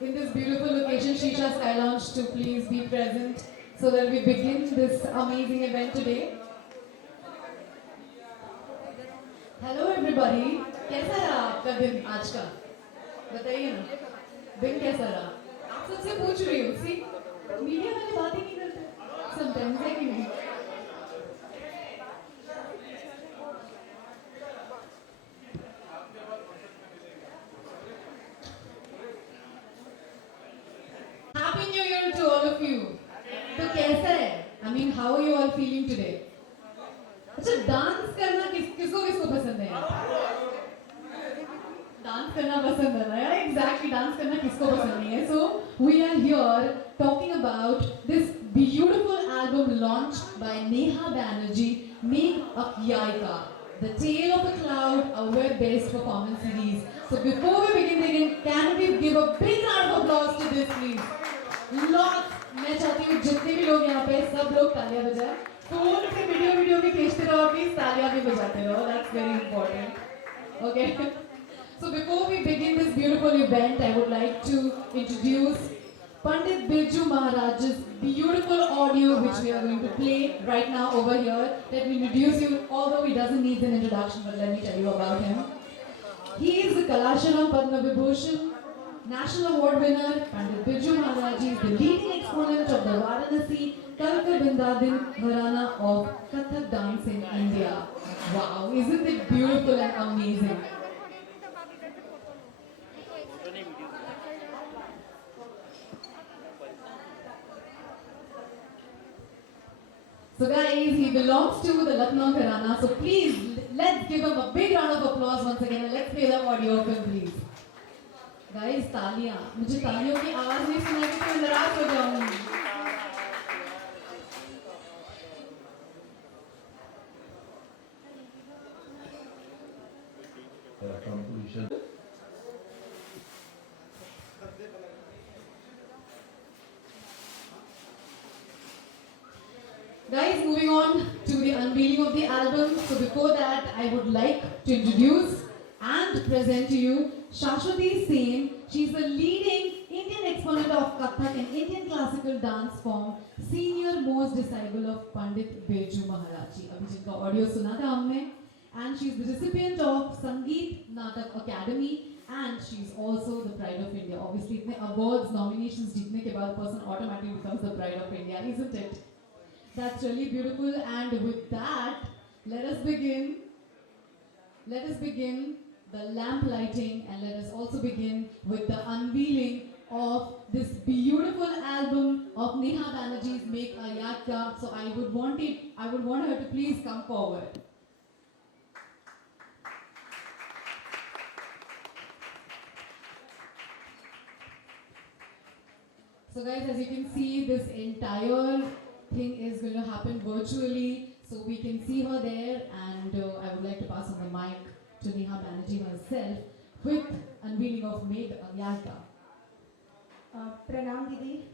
in this beautiful location, Shisha Sky Lounge, to please be present so that we begin this amazing event today. Hello everybody, कैसा रहा आपका दिन आज का? बताइए ना, दिन कैसा रहा? आप सबसे पूछ रही हूँ, सी मीडिया वाले बात ही नहीं करते, समटाइम्स है कि नहीं? Happy New Year to all of you. तो कैसा है? I mean, how are you all feeling today? अच्छा, डांस करना किसको किसको पसंद है? डांस करना पसंद है ना यार? Exactly, डांस करना किसको पसंद नहीं है? So we are here talking about this beautiful album launched by Neha Banerjee, Meg Akyaika, The Tale of a Cloud, a web-based performance series. So before we begin, can we give a big round of applause to this, please? Lots. मैं चाहती हूँ जितने भी लोग यहाँ पे सब लोग तालियां बजाएं. फोन से वीडियो भी खींचते रहो, प्लीज तालियां भी बजाते रहो. That's very important. Okay. So before we begin this beautiful event, I would like to introduce Pandit Birju Maharaj's beautiful audio, which we are going to play right now over here. Let me introduce you, although he doesn't need an introduction, but let me tell you about him. He is the Kalasharam Padma Vibhushan National Award winner. Pandit Birju Maharaj is the leading exponent of the Varanasi Kalka Bindadin Gharana of Kathak dance in India. Wow, isn't it beautiful and amazing? So guys, he belongs to the Lucknow Gharana. So please, let's give him a big round of applause once again and let's play the audio of him, please. Guys तालियां, मुझे तालियों की आवाज नहीं सुनाई तो मैं नाराज हो जाऊंगी. Guys, moving on to the unveiling of the album. So before that, I would like to introduce and present to you Shashwati Sen. She's the leading Indian exponent of Kathak, an Indian classical dance form, senior most disciple of Pandit Birju Maharaj ji. अभी जिनका audio सुना था हमने. And she's the recipient of Sangeet Natak Academy, and she's also the Pride of India. Obviously, इतने awards, nominations जीतने के बाद person automatically becomes the Pride of India, isn't it? That's really beautiful. And with that, let us begin. Let us begin the lamp lighting, and let us also begin with the unveiling of this beautiful album of Neha Banerjee's Make a Yatka. So I would want her to please come forward. So guys, as you can see, this entire thing is going to happen virtually. So we can see her there, and I would like to pass on the mic to Neha Banerjee herself with unveiling of Meg Agyalta. Pranam Didi,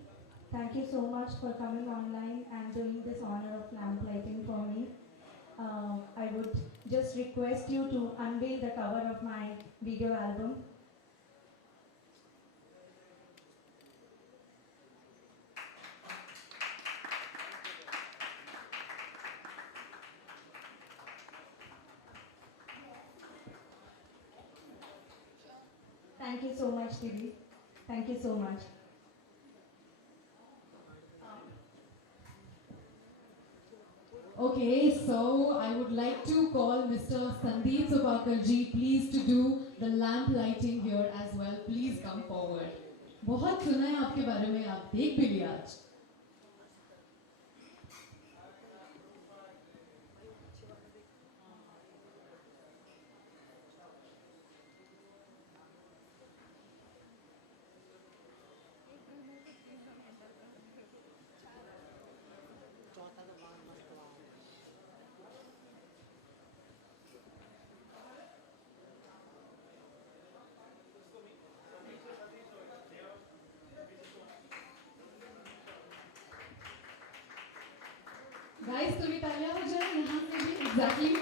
thank you so much for coming online and doing this honor of lamp lighting for me. I would just request you to unveil the cover of my video album. Thank you so much, Didi. Thank you so much. Okay, so I would like to call Mr. Sandeep Subakar ji, please to do the lamp lighting here as well. Please come forward. बहुत सुना है आपके बारे में, आप देख भी लिया आज. Guys, थोड़ी तालियां हो जाए यहाँ से भी. Exactly.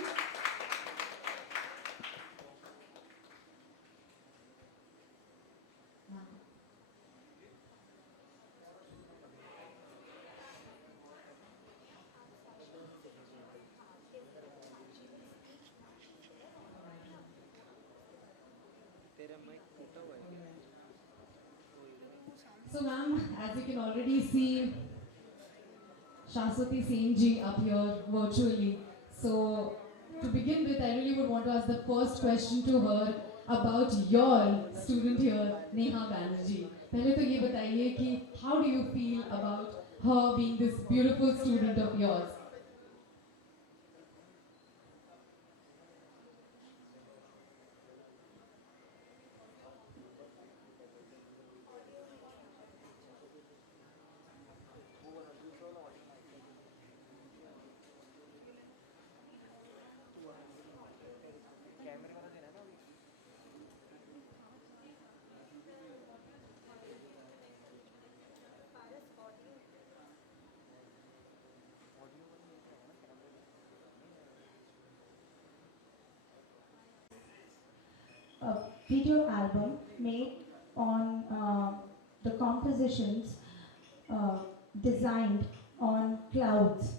So ma'am, as you can already see, Shaswati Senji up here virtually. So to begin with, I really would want to ask the first question to her about your student here, Neha Banerjee. पहले तो ये बताइए कि how do you feel about her being this beautiful student of yours? A video album made on the compositions uh, designed on clouds.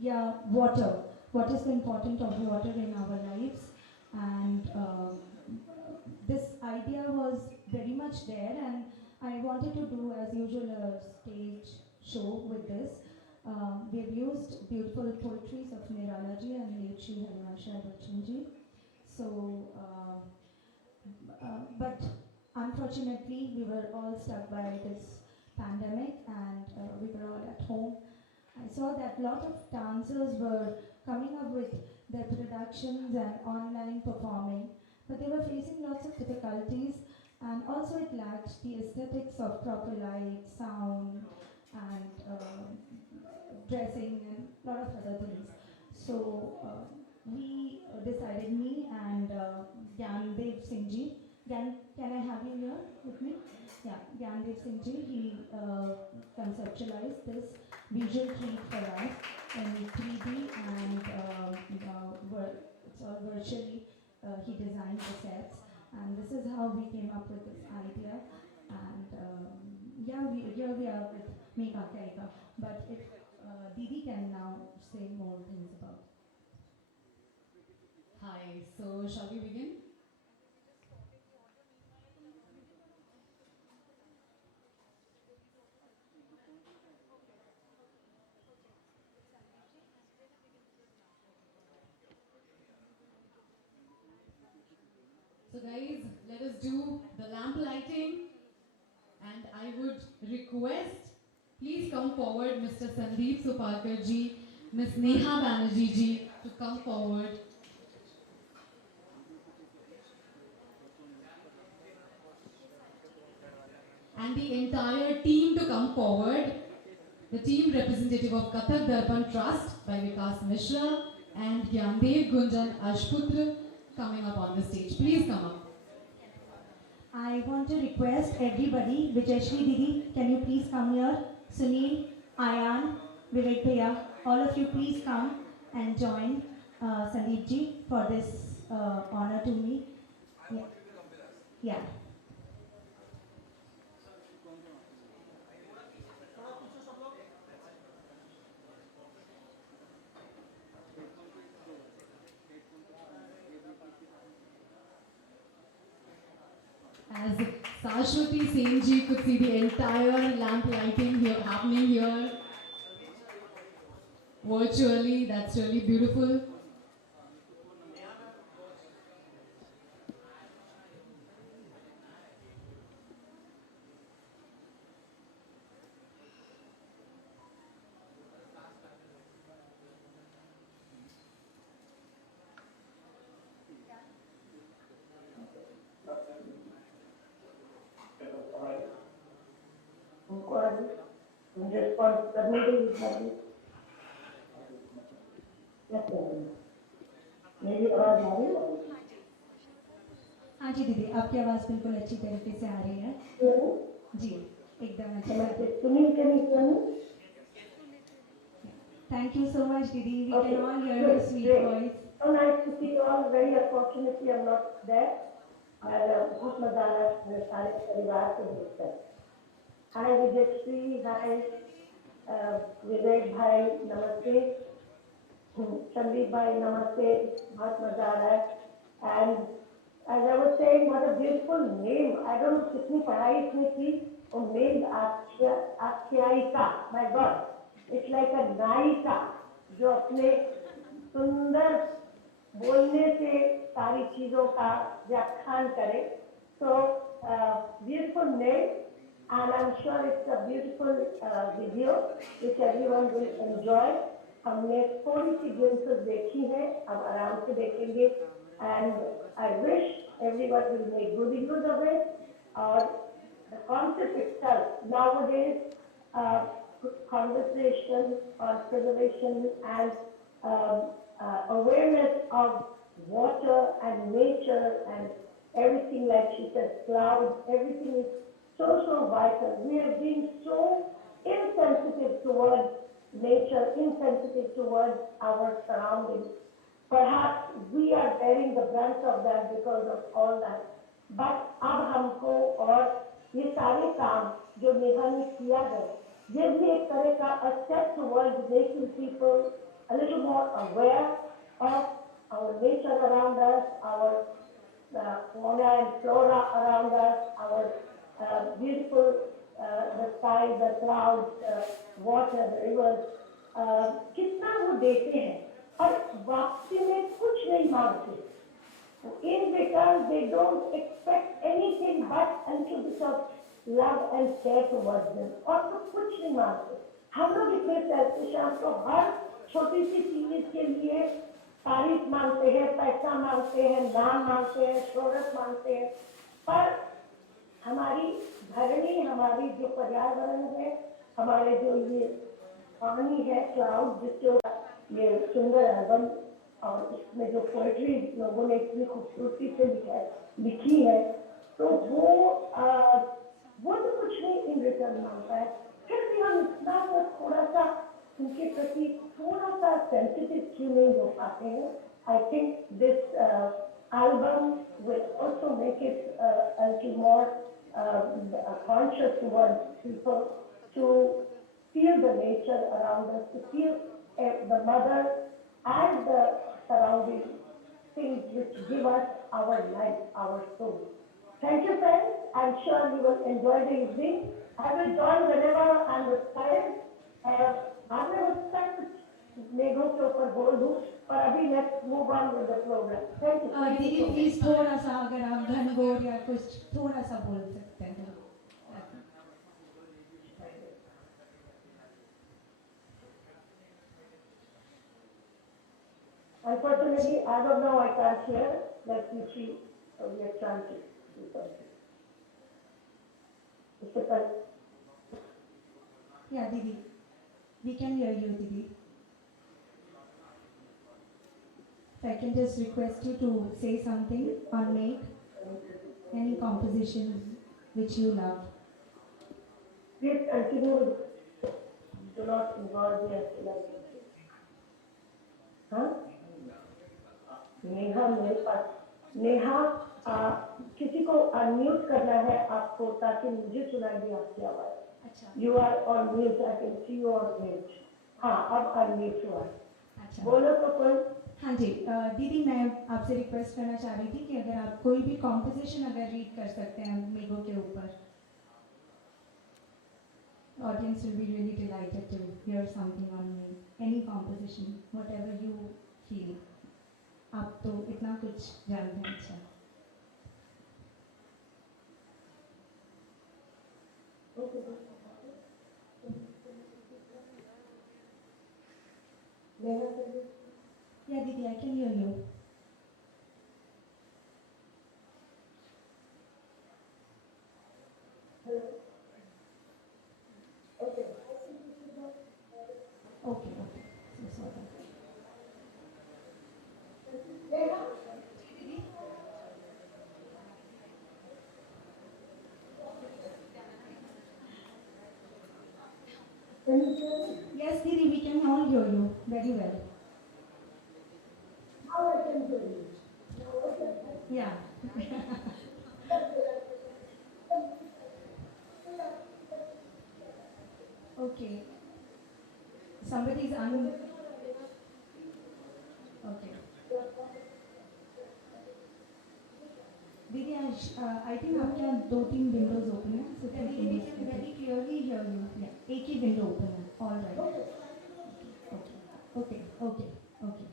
Yeah, water. What is the importance of water in our lives? And this idea was very much there, and I wanted to do, as usual, a stage show with this. We've used beautiful poetries of Nirala ji and late Shri Harivansh Bachchan ji. So, but unfortunately, we were all stuck by this pandemic, and we were all at home. I saw that a lot of dancers were coming up with their productions and online performing, but they were facing lots of difficulties, and also it lacked the aesthetics of proper light, sound, and dressing, and a lot of other things. So we decided, me and Gyandev Singh ji. Can I have you here with me? Yeah, Gyandev Singh ji, he conceptualized this visual treat for us in 3D, and it's all virtually, he designed the sets, and this is how we came up with this idea. And yeah, here we are with Megha Kaika. But if Didi can now say more things about. Hi, so shall we begin? So guys, let us do the lamp lighting, and I would request, please come forward Mr. Sandeep Supalkar ji, Miss Neha Banerjee ji to come forward. And the entire team to come forward. The team representative of Kathak Darpan Trust by Vikas Mishra and Gyandev Gunjan Ashputra coming up on the stage. Please come up. I want to request everybody, Vijayashri Didi, can you please come here? Sunil, Ayan, Vivek Bhaiya, all of you please come and join Sandeep ji for this honor to me. Yeah. Yeah. As Shaswati Senji could see the entire lamp lighting here happening here virtually, that's really beautiful. उनको आज response करने के लिए खाली मेरी आवाज आ रही है? हाँ जी दीदी, आपकी आवाज़ बिल्कुल अच्छी तरीके से आ रही है जी, एकदम अच्छी। नमस्ते, सुनील के नहीं? Thank you so much, Didi. We can all hear your sweet voice. So nice to see you all. Very unfortunately, I'm not there. और बहुत मजा आ रहा है मेरे सारे परिवार को देखकर। Hi Vijayashri, hi विवेक भाई, नमस्ते। संदीप भाई, नमस्ते। बहुत मजा आ रहा है। And As I was saying, what a beautiful name. I don't know कितनी पढ़ाई इसने की. और named आख्यायिका. My God, it's like a नायिका जो अपने सुंदर बोलने से सारी चीजों का व्याख्यान करे. So beautiful name, and I'm sure it's a beautiful video which everyone will enjoy. हमने थोड़ी सी glimpses देखी है, अब आराम से देखेंगे, and I wish everyone will make good use of it. Or the concept itself nowadays, uh, conversation on preservation and awareness of water and nature and everything, like she said, clouds, everything is so vital. We are being so insensitive towards nature, insensitive towards our surroundings. Perhaps we are bearing the brunt of that because of all that. But अब हमको और ये सारे काम जो नेहा ने किया है, ये भी एक तरह का a step towards making people a little more aware of our nature around us, our fauna and flora around us, our beautiful the sky, the clouds, water, the rivers. कितना वो देते हैं और वापसी में कुछ नहीं मांगते. In return, they don't expect anything but a little bit of love and care towards them. और तो कुछ नहीं मांगते. हम लोग इतने selfish हैं, हम तो हर छोटी सी चीज के लिए तारीफ मांगते हैं, पैसा मांगते हैं, नाम मांगते हैं, शोहरत मांगते हैं. पर हमारी धरनी, हमारी जो पर्यावरण है, हमारे जो ये पानी है, क्लाउड, जिसके ये सुंदर एल्बम और इसमें जो पोएट्री लोगों ने इतनी खूबसूरती से लिखी है, तो वो तो कुछ नहीं इन रिटर्न मांगता है. फिर भी हम इतना वो थोड़ा सा उनके प्रति थोड़ा सा सेंसिटिव क्यों नहीं हो पाते हैं. I think this album will also make it a little more conscious towards people to feel the nature around us, to feel the mother and the surrounding things which give us our life, our soul. Thank you, friends. I'm sure you will enjoy the evening. I will join whenever I'm inspired. बाद में हो सकता है कुछ मेघों के ऊपर बोल दूं, पर अभी let's move on with the program. Thank you. दीदी प्लीज थोड़ा सा अगर आप घनघोर या कुछ थोड़ा सा बोल सकते हैं. Unfortunately, as of now, I can't hear. Let me see. We are trying to do something. Mr. Pal. Yeah, Didi, we can hear you, Didi. If I can just request you to say something on make any composition which you love. Please continue. Do not involve the explanation. Huh? Neha मेरे पास. नेहा, किसी को unmute करना है आपको ताकि मुझे सुनाई दे आपकी आवाज. अच्छा. You are on mute. I can see you on mute. हाँ, अब अनम्यूट हुआ. अच्छा. बोलो तो कोई. हाँ जी, दीदी मैं आपसे रिक्वेस्ट करना चाह रही थी कि अगर आप कोई भी कॉम्पोजिशन अगर रीड कर सकते हैं मेघों के ऊपर. Audience will be really delighted to hear something on me. Any composition, whatever you feel. आप तो इतना कुछ जानते हैं. अच्छा. Yeah, Didi, I can hear you. Okay. Okay. So sorry. Yes, Didi, we can all hear you very well. Now I can hear you. Yeah. Okay. Somebody's Okay. I think आपके यहाँ 2-3 windows open हैं. So Can we we can very clearly hear you. Yeah, एक ही window open है. All right. Okay. Okay. Okay.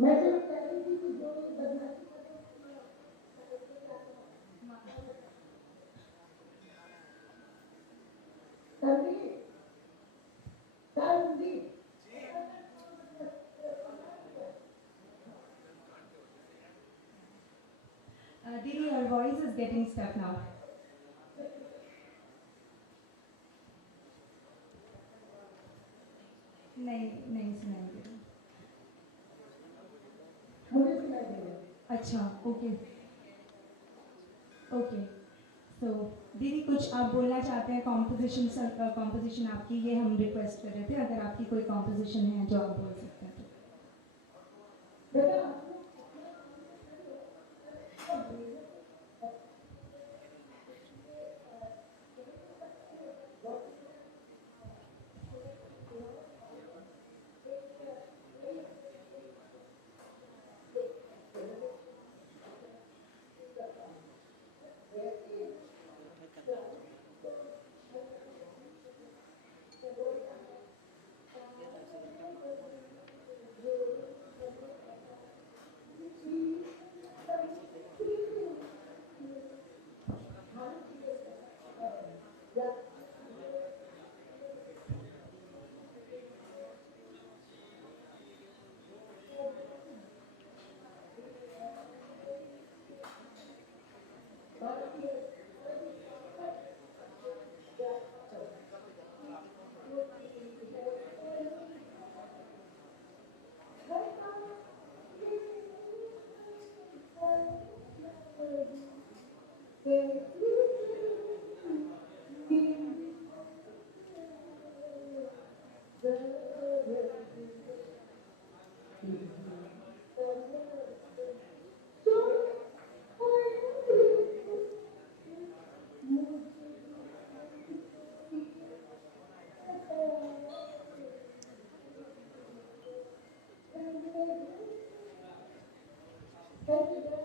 मैं सिर्फ कह रही थी कि जो बदमाशी Didi, your voice is getting stuck now. नहीं सुनाई दे रहा. मुझे सुनाई दे रहा है। अच्छा, ओके. सो दीदी कुछ आप बोलना चाहते हैं कॉम्पोजिशन आपकी, ये हम रिक्वेस्ट कर रहे थे, अगर आपकी कोई कॉम्पोजिशन है जो आप बोल सकते हैं तो. बेटा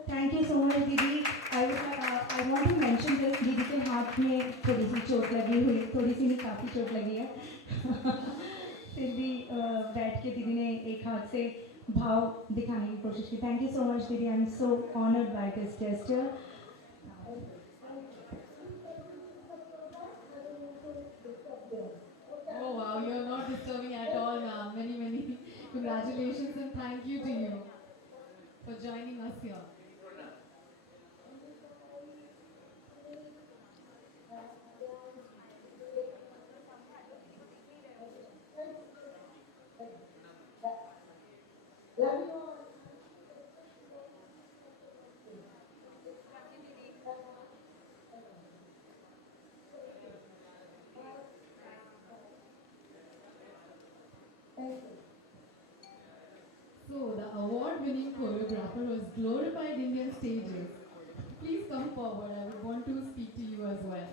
thank you so much didi. I want to mention this, दीदी के हाथ में थोड़ी सी चोट लगी हुई, थोड़ी सी नहीं काफ़ी चोट लगी है. फिर भी बैठ के दीदी ने एक हाथ से भाव दिखाने की कोशिश की. Thank you so much didi. I am so honoured by this gesture. Oh wow, you're not disturbing at all, ma'am. Many congratulations and thank you to you for joining us here. So, the award-winning choreographer who has glorified Indian stages. Please come forward. I would want to speak to you as well.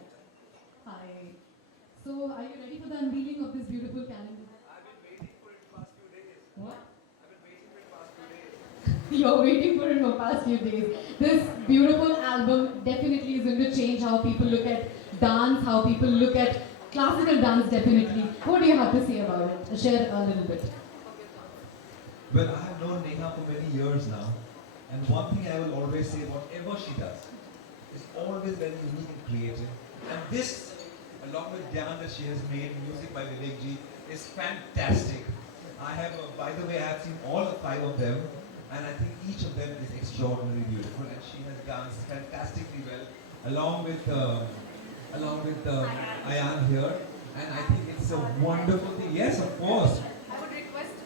Hi. So, are you ready for the unveiling of this beautiful calendar? I've been waiting for it past few days. What? I've been waiting for it past few days. You're waiting for it for past few days. This beautiful album definitely is going to change how people look at dance, how people look at classical dance definitely. What do you have to say about it? Share a little bit. Well, I have known Neha for many years now, and one thing I will always say, whatever she does, is always very unique and creative. And this, along with Dhyan that she has made, music by Vivek ji, is fantastic. I have, by the way, I have seen all the 5 of them, and I think each of them is extraordinarily beautiful, and she has danced fantastically well, along with Ayan here, and I think it's a wonderful thing. Yes, of course. I would request that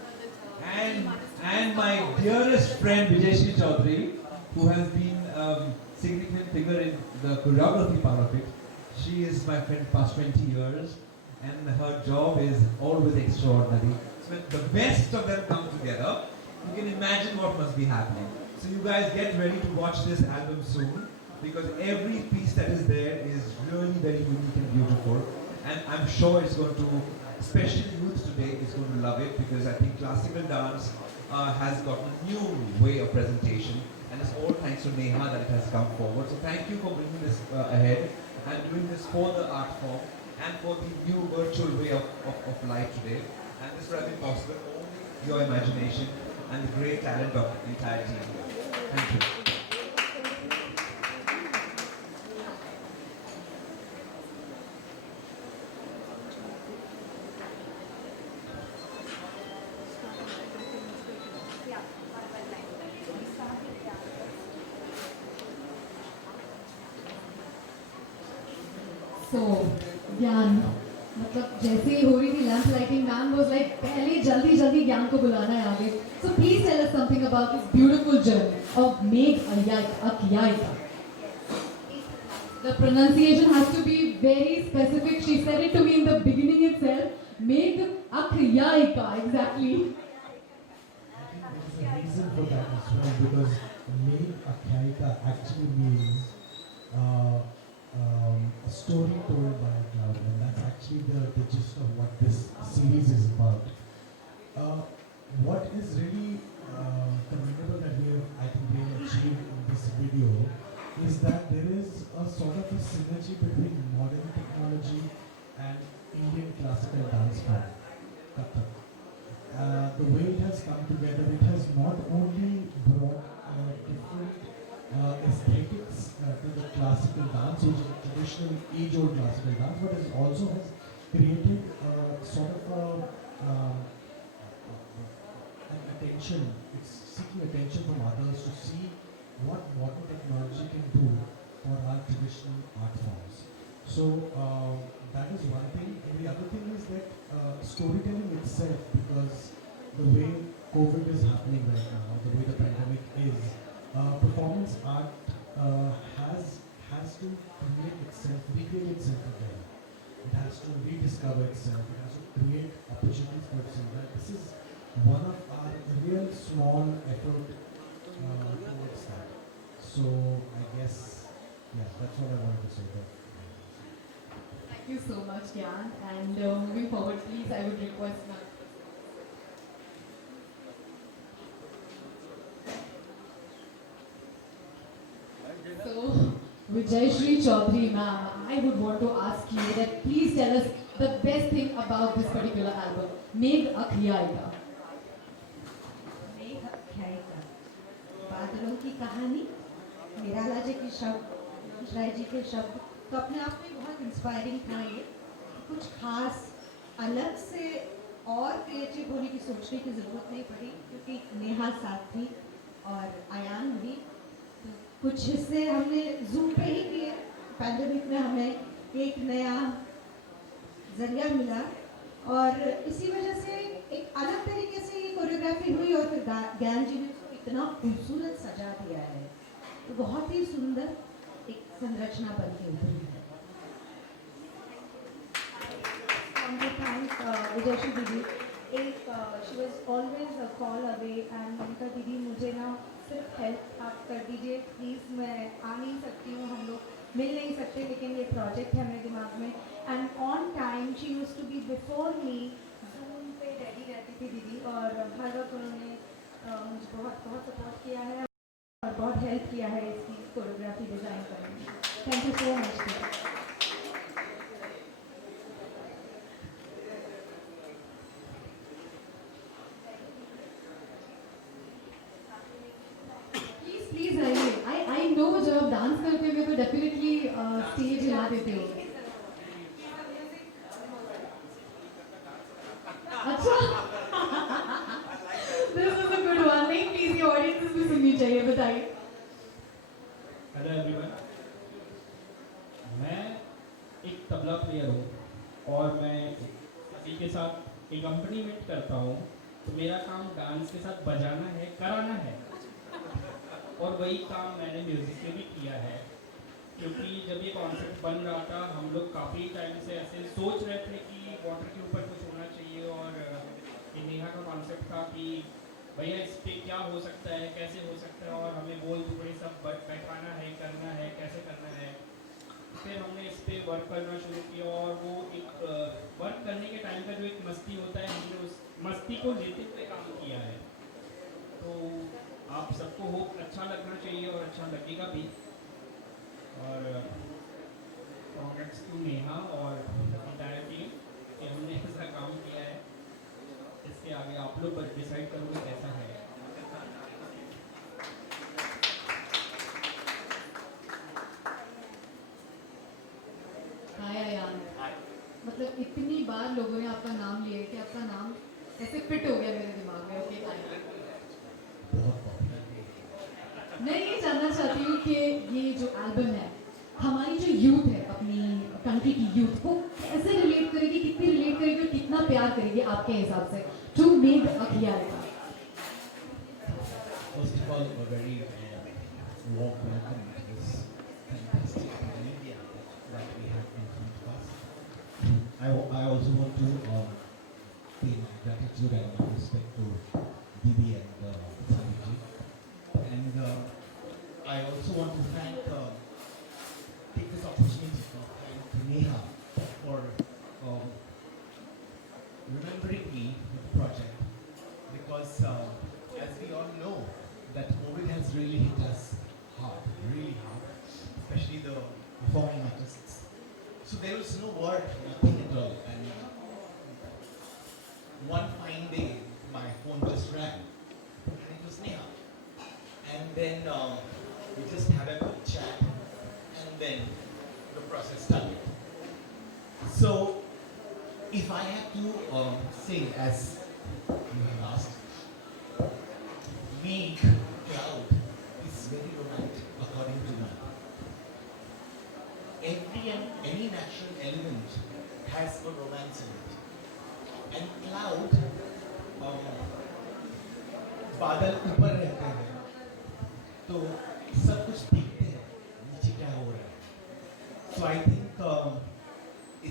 And my dearest friend Vijayshri Chaudhary, who has been significant figure in the choreography part of it. She is my friend past 20 years, and her job is always extraordinary. So when the best of them come together, you can imagine what must be happening. So you guys get ready to watch this album soon, because every piece that is there is really very unique and beautiful. And I'm sure it's going to, especially youth today, is going to love it, because I think classical dance has got a new way of presentation, and and it's all thanks to Neha that it has come forward. So thank you for bringing this ahead and doing this for the art form and for the new virtual way of life today. And this would have been possible only your imagination and the great talent of the entire team. Thank you. So, ज्ञान मतलब जैसे ही हो रही थी lamp lighting ma'am was like पहले जल्दी जल्दी ज्ञान को बुलाना है आगे. So please tell us something about this beautiful journey of Meg Akyaika. The pronunciation has to be very specific. She said it to me in the beginning itself. Meg Akyaika, exactly. I think there is a reason for that as well, because Meg Akyaika actually means a story told by a cloud, and that's actually the gist of what this series is about. What is really commendable that I think we have achieved in this video is that there is a sort of a synergy between modern technology and Indian classical dance form, Kathak. The way it has come together, it has not only brought different aesthetics to the classical dance, which is traditional age-old classical dance, but it also has created sort of an attention. It's seeking attention from others to see what modern technology can do for our traditional art forms. So that is one thing. And the other thing is that storytelling itself, because the way COVID is happening right now, the way the pandemic is, performance art has to recreate itself again. It has to rediscover itself. It has to create opportunities for itself. And this is one of our real small effort towards that. So I guess, yeah, that's what I wanted to say. Thank you so much, Gyan. And moving forward, please, I would request now. So, Vijayashree Chaudhary, ma'am, I would want to ask you that please tell us the best thing about this particular album, Meg Akyaika. मेघ अख्यायिका, बादलों की कहानी, निराला जी के शब्द, राय जी के शब्द तो अपने आप में बहुत इंस्पायरिंग था. ये कुछ खास अलग से और क्रिएटिव होने की सोचने की ज़रूरत नहीं पड़ी, क्योंकि नेहा साथ थी और आयान भी. तो कुछ हिस्से हमने जूम पे ही किए. पैंडेमिक में हमें एक नया जरिया मिला और इसी वजह से एक अलग तरीके से ये कोरियोग्राफी हुई और फिर ज्ञान जी ने उसको इतना खूबसूरत सजा दिया है. तो बहुत ही सुंदर एक संरचना बन के उभरी है. Thank Vijayashree दीदी. एक she was always a call away and मैंने कहा दीदी मुझे ना सिर्फ हेल्प आप कर दीजिए प्लीज़. मैं आ नहीं सकती हूँ, हम लोग मिल नहीं सकते, लेकिन ये प्रोजेक्ट है मेरे दिमाग में. And on time she use to be before me. Zoom पे रेडी रहती थी दीदी और हर वक्त उन्होंने मुझे बहुत बहुत सपोर्ट किया है और बहुत हेल्प किया है इसकी कोरियोग्राफी डिज़ाइन करने में. थैंक यू सो मच दीदी. प्लीज आइए. आई नो जब आप डांस करते हो तो डेफिनेटली स्टेज हिला देते हो. अच्छा, this is a good one. नहीं प्लीज ये ऑडियंस भी सुननी चाहिए. बताइए. हेलो एवरीवन, मैं एक तबला प्लेयर हूँ और मैं सभी के साथ एकम्पनीमेंट करता हूँ. तो मेरा काम डांस के साथ बजाना है, कराना है, और वही काम मैंने म्यूज़िक में भी किया है. क्योंकि जब ये कॉन्सेप्ट बन रहा था हम लोग काफ़ी टाइम से ऐसे सोच रहे थे कि वाटर के ऊपर कुछ होना चाहिए, और ये नेहा का कॉन्सेप्ट था कि भैया इस पर क्या हो सकता है, कैसे हो सकता है, और हमें बोल थोड़े सब बैठाना है, करना है, कैसे करना है. फिर हमने इस पर वर्क करना शुरू किया और वो एक वर्क करने के टाइम का जो एक मस्ती होता है, हमने उस मस्ती को लेते हुए काम किया है. तो तो आप सबको होप अच्छा लगना चाहिए और अच्छा लगेगा भी। और कॉन्ग्रेट्स टू नेहा और एंटायर टीम कि हमने ऐसा काम किया है। इसके आगे आप लोग डिसाइड करोगे कैसा है। हाय अयान, मतलब इतनी बार लोगों ने आपका नाम लिया कि आपका नाम ऐसे फिट हो गया मेरे दिमाग में। ओके अयान, बहुत पॉपुलर। मैं ये जानना चाहती हूँ कि ये जो एल्बम है, हमारी जो यूथ है, अपनी कंट्री की यूथ, वो कैसे रिलेट करेगी, कितनी रिलेट करेगी और कितना प्यार करेगी आपके हिसाब से टू मेक अखियार? First of all, a very warm welcome to this fantastic media that we have in front of us. I also want to pay my gratitude and my respect to Didi and Sandeep ji. And I also want to take this opportunity to thank Neha for remembering me with the project, because as we all know, that COVID has really hit us hard, really hard, especially the performing artists. So there was no work, nothing at all. And one fine day, my phone just rang, and it was Neha. And then we just had a good chat, and then the process started. So if I had to say, as you have asked, make cloud is very romantic according to me. Any natural element has a romance in it. And cloud, बादल ऊपर रहते हैं तो सब कुछ दिखते हैं नीचे क्या हो रहा है. So I think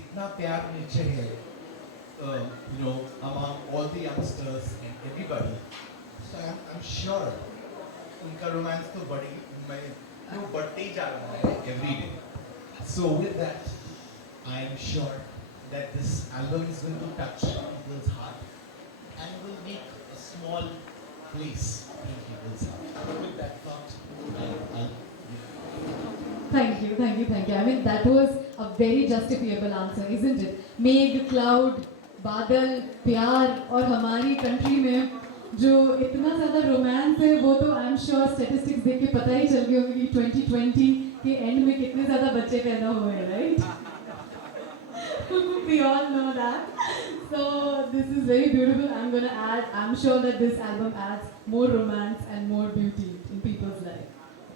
इतना प्यार नीचे है, among all the youngsters and everybody. So I'm sure उनका रोमांस तो बढ़ते ही जा रहा है every day. So with that, I am sure that this album is going to touch people's heart and will make a small place in people's heart. With that thought, I'll Thank you, thank you, thank you. I mean, that was a very justifiable answer, isn't it? Meg, cloud, बादल, प्यार और हमारी country में जो इतना ज़्यादा romance है, वो तो आई एम श्योर स्टैटिस्टिक्स देख के पता ही चल गया होगा कि 2020 के एंड में कितने ज़्यादा बच्चे पैदा हुए हैं, right? We all know that. So this is very beautiful. I'm sure that this album adds more romance and more beauty in people's life.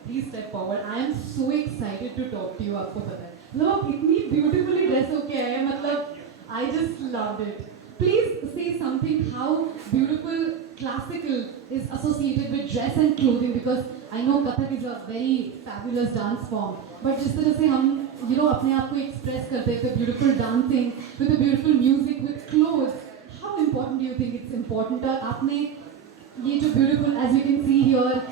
Please step forward. I am so excited to talk to you. आपको पता है, मतलब आप इतनी beautifully dress होके आए हैं, मतलब I just loved it. Please say something how beautiful classical is associated with dress and clothing, because I know Kathak is a very fabulous dance form. But जिस तरह से हम अपने आप को express करते हैं with beautiful dancing, with the beautiful music, with clothes, how important do you think it's important? और आपने ये जो beautiful, as you can see here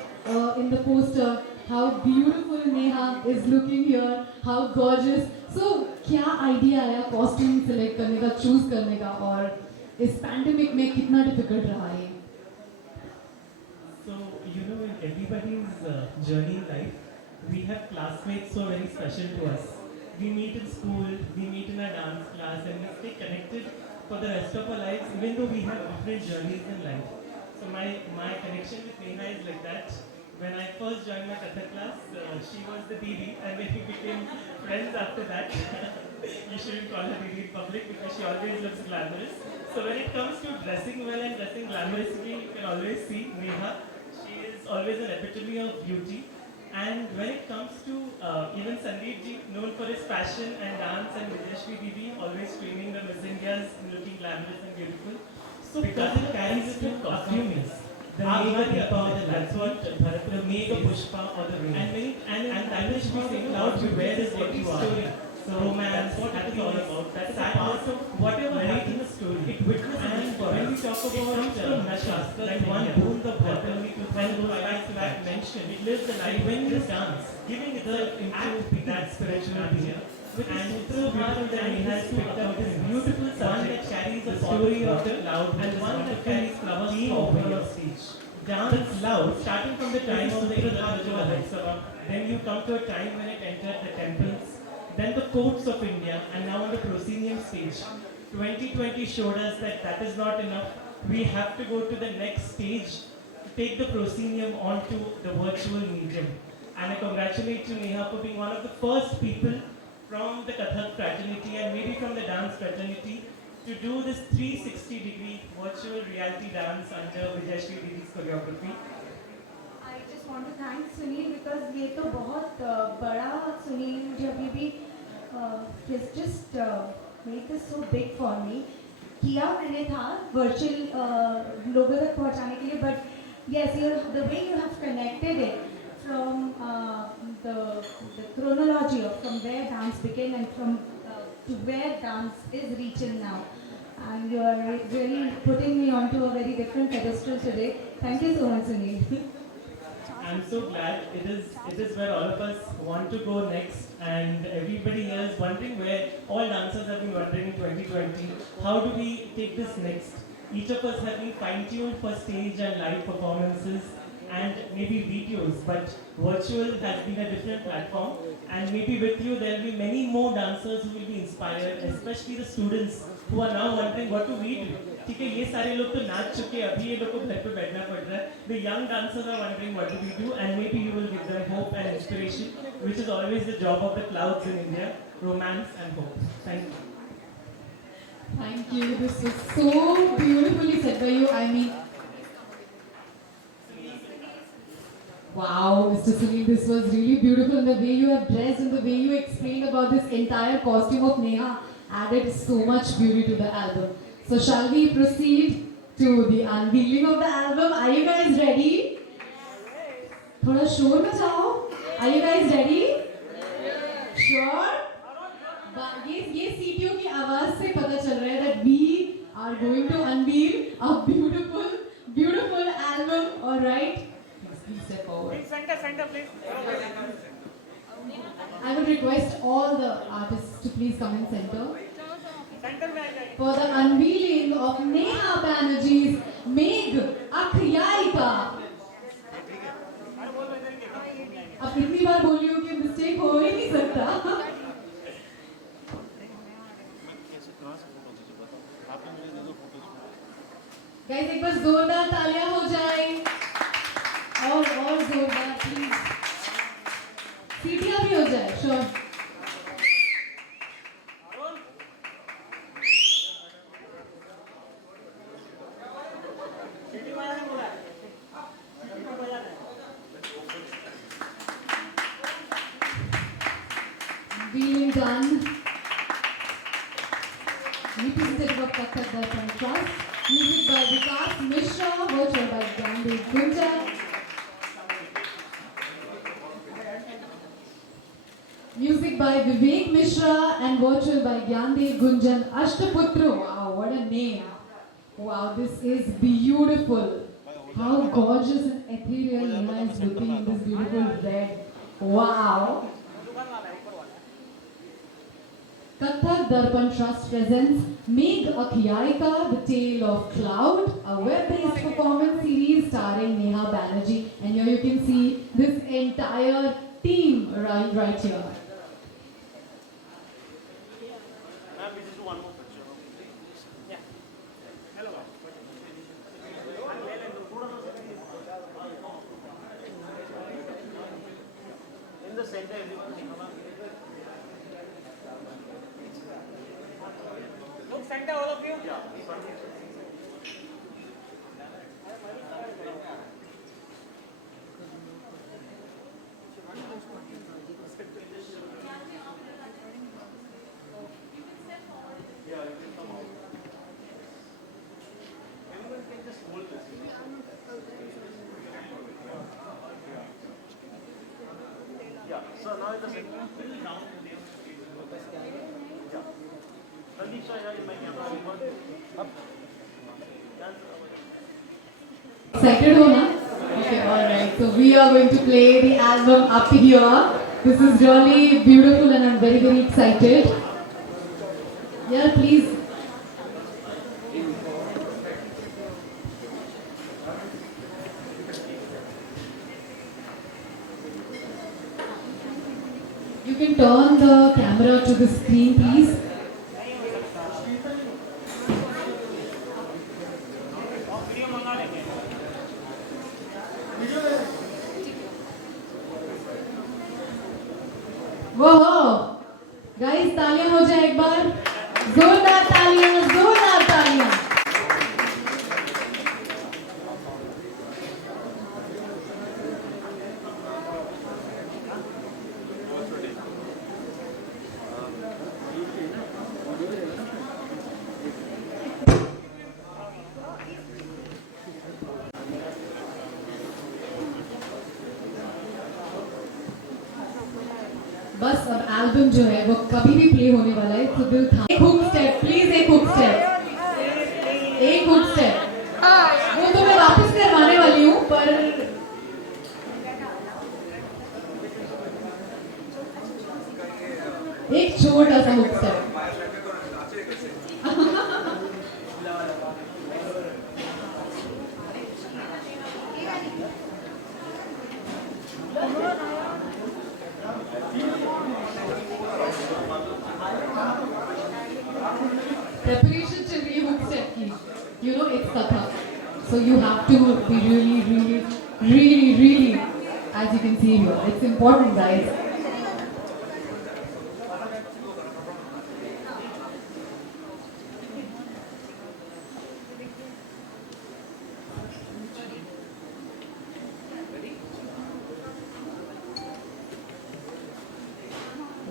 in the poster, how beautiful Neha is looking here, how gorgeous. So क्या idea आया costume select करने का, choose करने का, और इस pandemic में कितना difficult रहा है? So, in everybody's journey in life, we have classmates who are very special to us. We meet in school, we meet in our dance class, and we stay connected for the rest of our lives, even though we have different journeys in life. So my connection with Neha is like that. When I first joined my Kathak class, she was the Didi, and then we became friends after that. You shouldn't call her Didi in public because she always looks glamorous. So when it comes to dressing well and dressing glamorously, you can always see Neha. She is always an epitome of beauty. And when it comes to even Sandeep ji, known for his fashion and dance, and Vijayashri Didi, always training the Miss Indias in looking glamorous and beautiful. So because it carries its own costume is. The Mega Deepa, that's what the Mega Pushpa or the rain. And that is how the cloud you wear is what you are. So romance, what it is all about. That's a part of whatever happens in the story. It witnesses. And when we talk about Nasha, like one boon the bottle, when I mentioned, it lives the life when you dance, giving itself into that spirituality. And so beautiful that he has picked up this beautiful subject that carries the story of the cloud, and one that carries flowers over your stage. dance loud, starting from the time of the Mahotsav, then you come to a time when it entered the temples, then the courts of India, and now on the proscenium stage. 2020 showed us that that is not enough. We have to go to the next stage to take the proscenium onto the virtual medium. And I congratulate you, Neha, for being one of the first people from the Kathak fraternity and maybe from the dance fraternity to do this 360-degree virtual reality dance under Vijayashri Didi's choreography. I just want to thank Sunil because ये तो बहुत बड़ा Sunil मुझे अभी भी has just made this so big for me. किया मैंने था virtual लोगों तक पहुंचाने के लिए, but yes, the way you have connected it from the chronology of from where dance began and from to where dance is reaching now. And you are really putting me onto a very different pedestal today. Thank you so much, Sunil. I'm so glad it is where all of us want to go next, and everybody here is wondering where all dancers have been wondering in 2020. How do we take this next? Each of us have been fine-tuned for stage and live performances and maybe videos, but virtual has been a different platform, and maybe with you there will be many more dancers who will be inspired, especially the students who are now wondering what do we do. ठीक है, ये सारे लोग तो नाच चुके हैं, अभी ये लोग को घर पे बैठना पड़ रहा है. The young dancers are wondering what do we do, and maybe you will give them hope and inspiration, which is always the job of the clouds in India, romance and hope. Thank you. Thank you. This was so beautifully said by you. I mean, wow, Mr. Sunil, this was really beautiful. And the way you have dressed and the way you explained about this entire costume of Neha added so much beauty to the album. So shall we proceed to the unveiling of the album? Are you guys ready? थोड़ा शोर मचाओ. Are you guys ready? Sure? ये सीटियों की आवाज से पता चल रहा है that we are going to unveil a beautiful album. All right? Please step forward. Center, please. I would request all the artists to please come in center for the unveiling of Neha Banerjee's Megh Akhyayika. अब कितनी बार बोलियो कि mistake हो ही नहीं सकता. Guys एक बार जोरदार तालियां हो जाए और जोरदार प्लीज. सीटियां भी हो जाए. Sure. Being done. Representative of Kathak Darpan Trust. Music by Vikas Mishra, virtual by Gyandev Gunjan. Music by Vivek Mishra and virtual by Gyandev Gunjan Ashtaputra. Wow, what a name. Wow, this is beautiful. How gorgeous and ethereal Neha is looking in this beautiful red. Wow. Kathak Darpan Trust presents Megh Akhyayika, The Tale of Cloud, a web-based performance series starring Neha Banerjee. And here you can see this entire team right here. In the center, look center, all of you. Yeah, so now in the center. Excited ho na? Okay, alright. So we are going to play the album Up Here. This is really beautiful and I'm very, very excited. Yeah, please. can turn the camera to the screen, please. Whoa! Guys, तालियां हो जाए एक बार. जोरदार तालियां, जोरदार तालियां. बस अब एल्बम जो है वो कभी भी प्ले होने वाला है, तो दिल था. एक हुक स्टेप प्लीज, एक हुक स्टेप, एक हुक स्टेप. वो तो मैं वापस करवाने वाली हूँ, पर एक छोटा सा हुक स्टेप. Preparation चल रही है हुक स्टेप की. You know it's Kathak, so you have to be really, as you can see here, it's important, guys.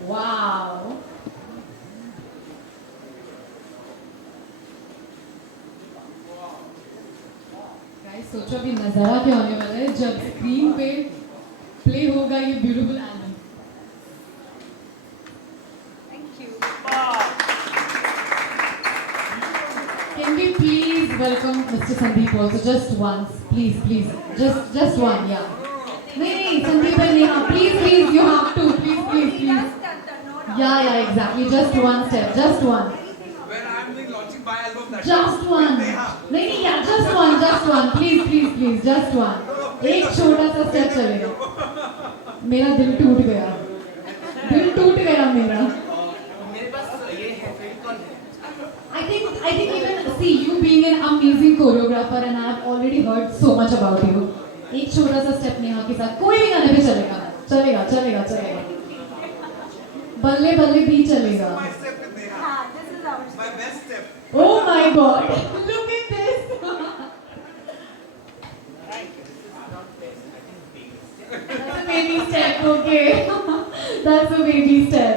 Wow. Guys सोचो अभी नजारा क्या होने वाला है जब स्क्रीन पे प्ले होगा ये beautiful album. Thank you. Can we please welcome Mr. Sandeep also just once, please, just one, yeah. नहीं Sandeep and Neha, please, you have to, please. Yeah, exactly, just one step, just one. When I'm doing launching my album, that Just one. नहीं, yeah, just one, please, just one. एक छोटा सा step चलेगा. मेरा दिल टूट गया मेरा. मेरे पास ये है फेविकॉल है. I think even see you being an amazing choreographer and I've already heard so much about you. एक छोटा सा स्टेप नेहा के साथ कोई भी गाने पे चलेगा. बल्ले भी चलेगा. my step with Neha. This is our My best step. Oh my God! Look at this. That's a baby step, okay. That's a baby step.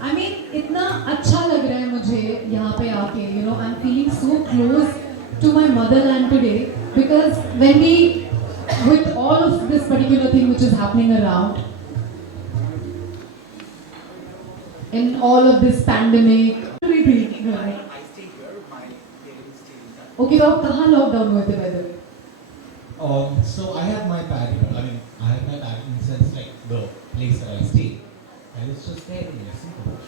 I mean, इतना अच्छा लग रहा है मुझे यहाँ पे आके. You know, I'm feeling so close to my motherland today because when we, with all of this particular thing which is happening around, in all of this pandemic, I stay here. My parents stay in that. okay, तो आप कहाँ lockdown हुए थे वैसे? So I have my pad here. I mean, I have my pad in the sense like the place that I stay. I was just there in Singapore.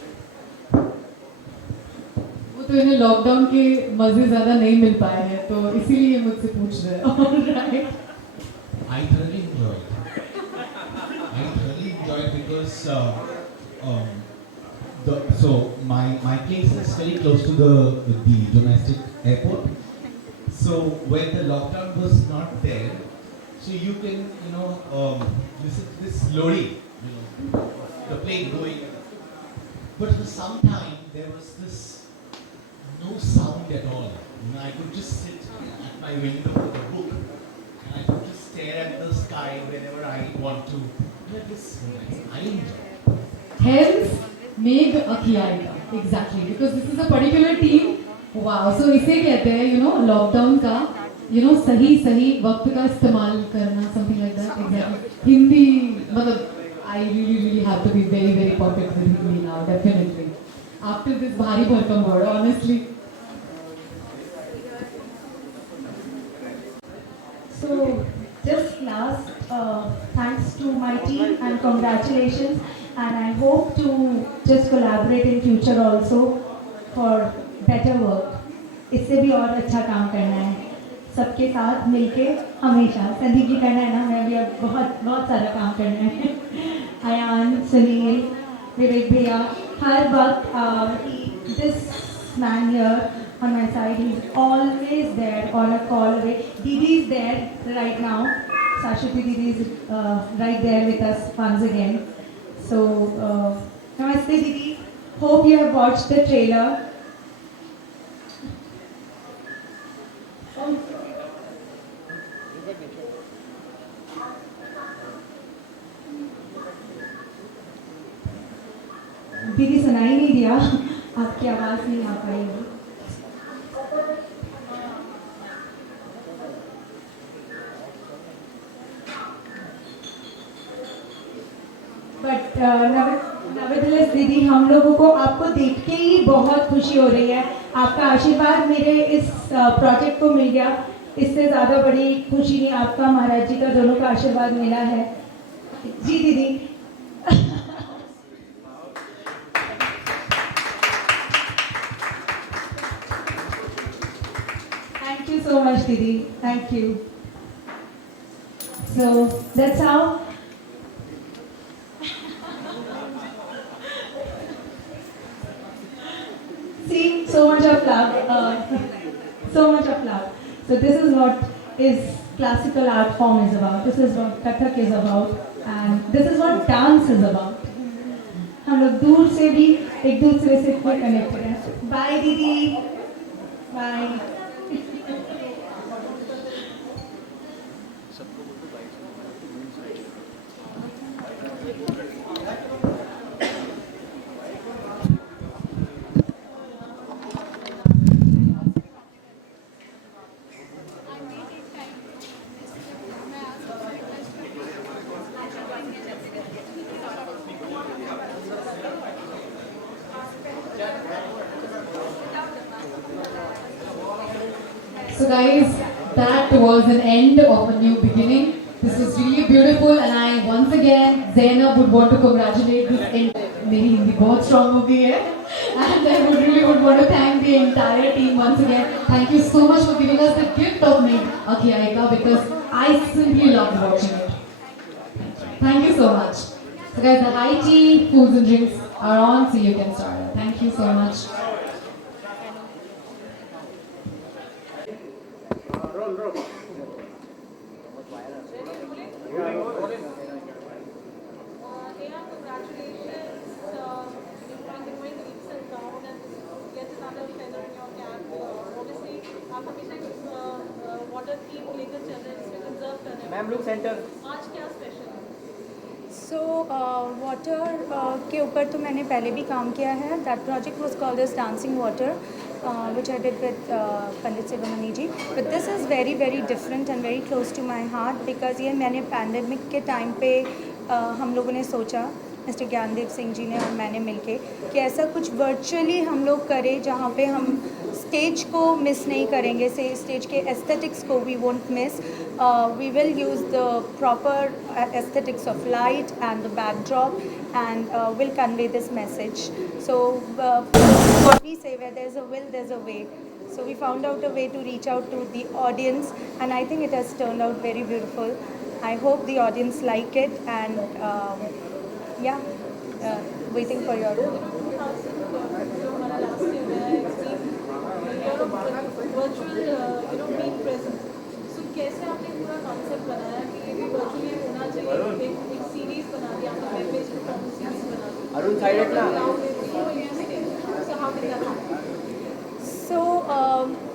वो तो इन्हें lockdown के मजे ज़्यादा नहीं मिल पाए हैं, तो इसीलिए मुझसे पूछ रहे हैं. Alright. I thoroughly enjoyed because so my place is very close to the domestic airport. So when the lockdown was not there, so you can listen to this lorry, the plane going. But for some time there was this no sound at all. I could just sit at my window with a book and I could just stare at the sky whenever I want to. That was nice. I enjoy. Hence, Meg Akhiaika. Exactly, because this is a particular team. Wow. So इसे कहते हैं, lockdown का, सही वक्त का इस्तेमाल करना, something like that. Exactly. Hindi, मतलब I really have to be very perfect with Hindi now, definitely. After this भारी भरकम word, honestly. So, just last, thanks to my team and congratulations, and I hope to just collaborate in future also for better work. इससे भी और अच्छा काम करना है. सबके साथ मिलके हमेशा। संदीप जी करना है ना, मैं भी अब बहुत बहुत सारा काम करना है। अयान, सुनील, विवेक भैया, हर वक्त this man here on my side, he's always there on a call away. Didi is there right now. Sashwati Didi is right there with us once again. So, Namaste Didi. Hope you have watched the trailer. दीदी सुनाई नहीं दिया, आपकी आवाज़ नहीं आ पाएगी। But नवदलेस दीदी, हम लोगों को आपको देख के ही बहुत खुशी हो रही है। आपका आशीर्वाद मेरे इस प्रोजेक्ट को मिल गया, इससे ज़्यादा बड़ी खुशी नहीं। आपका, महाराज जी का, दोनों का आशीर्वाद मिला है। जी दीदी। Thank you so much, Didi. Thank you. So that's how. See, so much of love. So much of love. So this is what is classical art form is about. This is what Kathak is about, and this is what dance is about. हम लोग दूर से भी एक दूसरे से connected हैं। Bye दीदी, bye. So guys, that was an end of a new beginning. This was really beautiful, and I once again, Zainab, would want to congratulate this. मेरी हिंदी बहुत strong हो गई है, and I would want to thank the entire team once again. Thank you so much for giving us the gift of Meg Akhiaika, because I simply loved watching it. Thank you so much. So guys, the high tea, foods and drinks are on, so you can start. Thank you so much. Ma'am look centre. आज क्या special है? So water के ऊपर तो मैंने पहले भी काम किया है। That project was called as dancing water, which I did with Pandit Subramani ji. But this is very very different and very close to my heart, because ये मैंने पैंडमिक के टाइम पे हम लोगों ने सोचा, मिस्टर ज्ञानदेव सिंह जी ने और मैंने मिलके, कि ऐसा कुछ वर्चुअली हम लोग करें जहाँ पे हम स्टेज को मिस नहीं करेंगे, से स्टेज के एस्थेटिक्स को we won't miss. We will use the proper aesthetics of light and the backdrop, and will convey this message. So what we say, where there's a will, there's a way. So we found out a way to reach out to the audience, and I think it has turned out very beautiful. I hope the audience like it, and waiting for your virtual being present. So कैसे आपने पूरा concept बनाया कि ये भी virtually होना चाहिए? एक सीरीज बना दी आपने, वेब बेस्ड परफॉर्मेंस सीरीज बना दी। अरुण साइड रखना। So how did that happen? So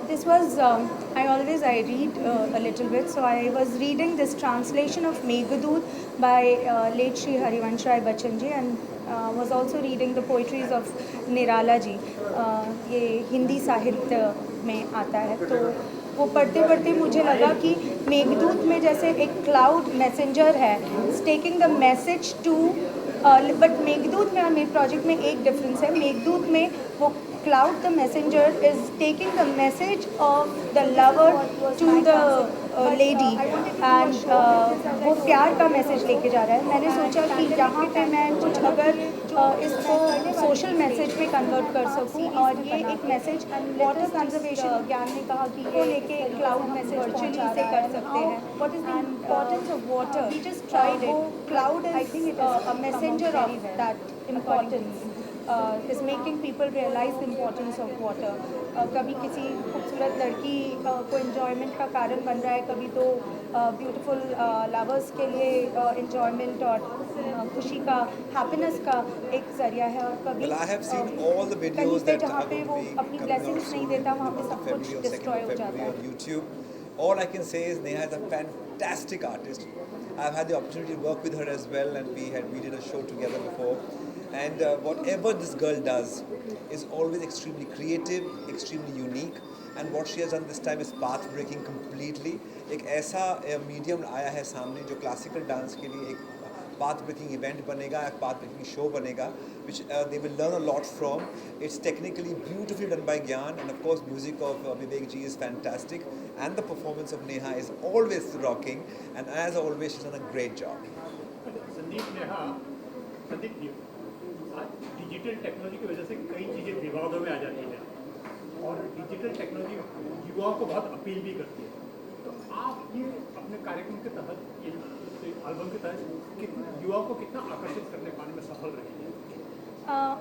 this was I read a little bit, so I was reading this translation of Meghadoot by late Shri Harivansh Rai Bachchan ji, and was also reading the poetries of Nirala ji. ये हिंदी साहित्य में आता है, तो वो पढ़ते पढ़ते मुझे लगा कि मेघदूत में जैसे एक क्लाउड मैसेंजर है, taking the message to, but Meghdoot में और मेरे प्रोजेक्ट में एक डिफरेंस है। मेघदूत में वो Cloud the messenger is taking the message of the lover to the lady and वो प्यार का मैसेज लेके जा रहा है. मैंने सोचा कि यहाँ पे मैं कुछ अगर इसको सोशल मैसेज में कन्वर्ट कर सकूँ और ये एक मैसेज वाटर कंजर्वेशन ज्ञान ने कहा कि ये लेके क्लाउड मैसेज वर्चुअली से कर सकते हैं. What is the importance of water? We just tried it. Cloud is, I think it is a messenger of that importance. Is making people realize the importance of water. कभी किसी खूबसूरत लड़की को enjoyment का कारण बन रहा है, कभी तो beautiful lovers के लिए enjoyment और खुशी का happiness का एक जरिया है, और कभी Well, I have seen all the कहीं videos पे that जहाँ are पे going वो to be अपनी coming out blessings नहीं soon देता, in वहाँ पे the सब month कुछ of February or 2nd destroy of हो जाता February है. on YouTube. All I can say is Neha is a fantastic artist. I've had the opportunity to work with her as well, and we did a show together before. And whatever this girl does is always extremely creative, extremely unique. And what she has done this time is path breaking completely. एक ऐसा medium आया है सामने जो classical dance के लिए एक path breaking event बनेगा, एक path breaking show बनेगा, which they will learn a lot from. It's technically beautifully done by Gyan, and of course music of Vivek ji is fantastic, and the performance of Neha is always rocking, and as always she's done a great job. Sandeep ji, आज digital technology की वजह से कई चीज़ें विवादों में आ जाती हैं और डिजिटल टेक्नोलॉजी युवाओं को बहुत अपील भी करती है. तो आप ये अपने कार्यक्रम के तहत, ये एल्बम के तहत युवाओं को कितना आकर्षित करने पाने में सफल रही है?